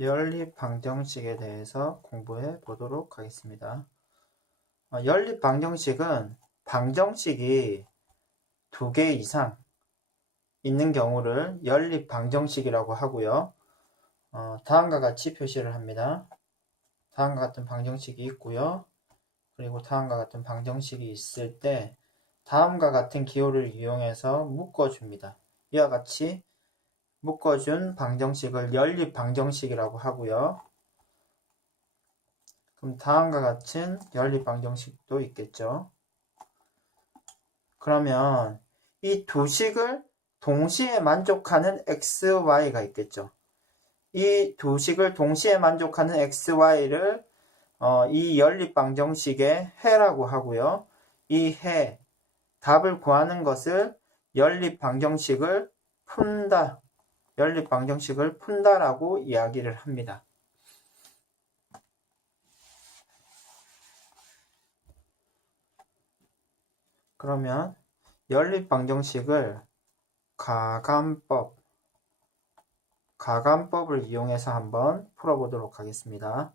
연립 방정식에 대해서 공부해 보도록 하겠습니다. 어, 연립 방정식은 방정식이 두 개 이상 있는 경우를 연립 방정식이라고 하고요. 어, 다음과 같이 표시를 합니다. 다음과 같은 방정식이 있고요. 그리고 다음과 같은 방정식이 있을 때 다음과 같은 기호를 이용해서 묶어줍니다. 이와 같이 묶어준 방정식을 연립 방정식이라고 하고요. 그럼 다음과 같은 연립 방정식도 있겠죠. 그러면 이 두 식을 동시에 만족하는 x, y가 있겠죠. 이 두 식을 동시에 만족하는 x, y를 어, 이 연립 방정식의 해라고 하고요. 이 해, 답을 구하는 것을 연립 방정식을 푼다. 연립 방정식을 푼다라고 이야기를 합니다. 그러면 연립 방정식을 가감법, 가감법을 이용해서 한번 풀어보도록 하겠습니다.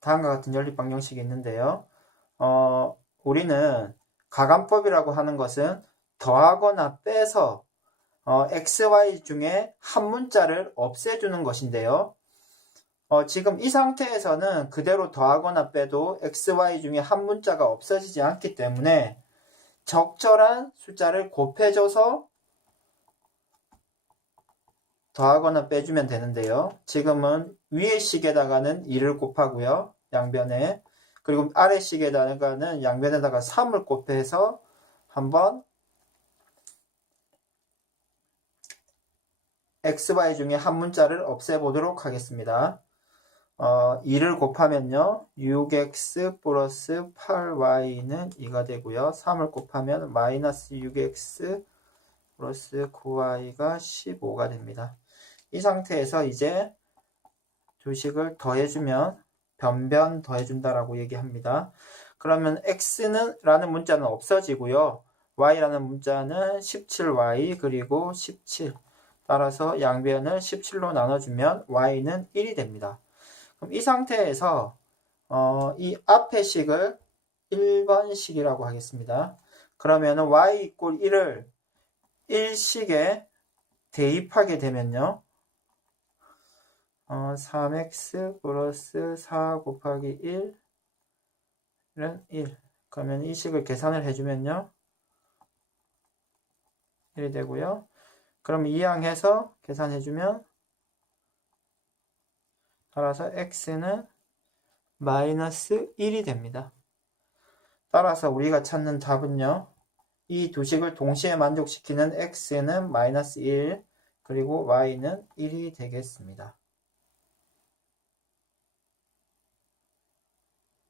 다음과 같은 연립 방정식이 있는데요. 어, 우리는 가감법이라고 하는 것은 더하거나 빼서 어, xy 중에 한 문자를 없애주는 것인데요. 어, 지금 이 상태에서는 그대로 더하거나 빼도 xy 중에 한 문자가 없어지지 않기 때문에 적절한 숫자를 곱해줘서 더하거나 빼주면 되는데요. 지금은 위의 식에다가는 2를 곱하고요. 양변에. 그리고 아래 식에다가는 양변에다가 3을 곱해서 한번 xy 중에 한 문자를 없애보도록 하겠습니다. 어, 2를 곱하면요. 6x 플러스 8y는 2가 되고요. 3을 곱하면 마이너스 6x 플러스 9y가 15가 됩니다. 이 상태에서 이제 주식을 더해주면 변변 더해준다라고 얘기합니다. 그러면 x는 라는 문자는 없어지고요. y라는 문자는 17y 그리고 17 따라서 양변을 17로 나눠주면 y는 1이 됩니다. 그럼 이 상태에서 어, 이 앞의 식을 1번 식이라고 하겠습니다. 그러면 y 이꼴 1을 1식에 대입하게 되면요. 어, 3x 플러스 4 곱하기 1은 1. 그러면 이 식을 계산을 해주면요. 1이 되고요. 그럼 이항해서 계산해주면 따라서 x는 마이너스 1이 됩니다. 따라서 우리가 찾는 답은요. 이 두 식을 동시에 만족시키는 x는 마이너스 1 그리고 y는 1이 되겠습니다.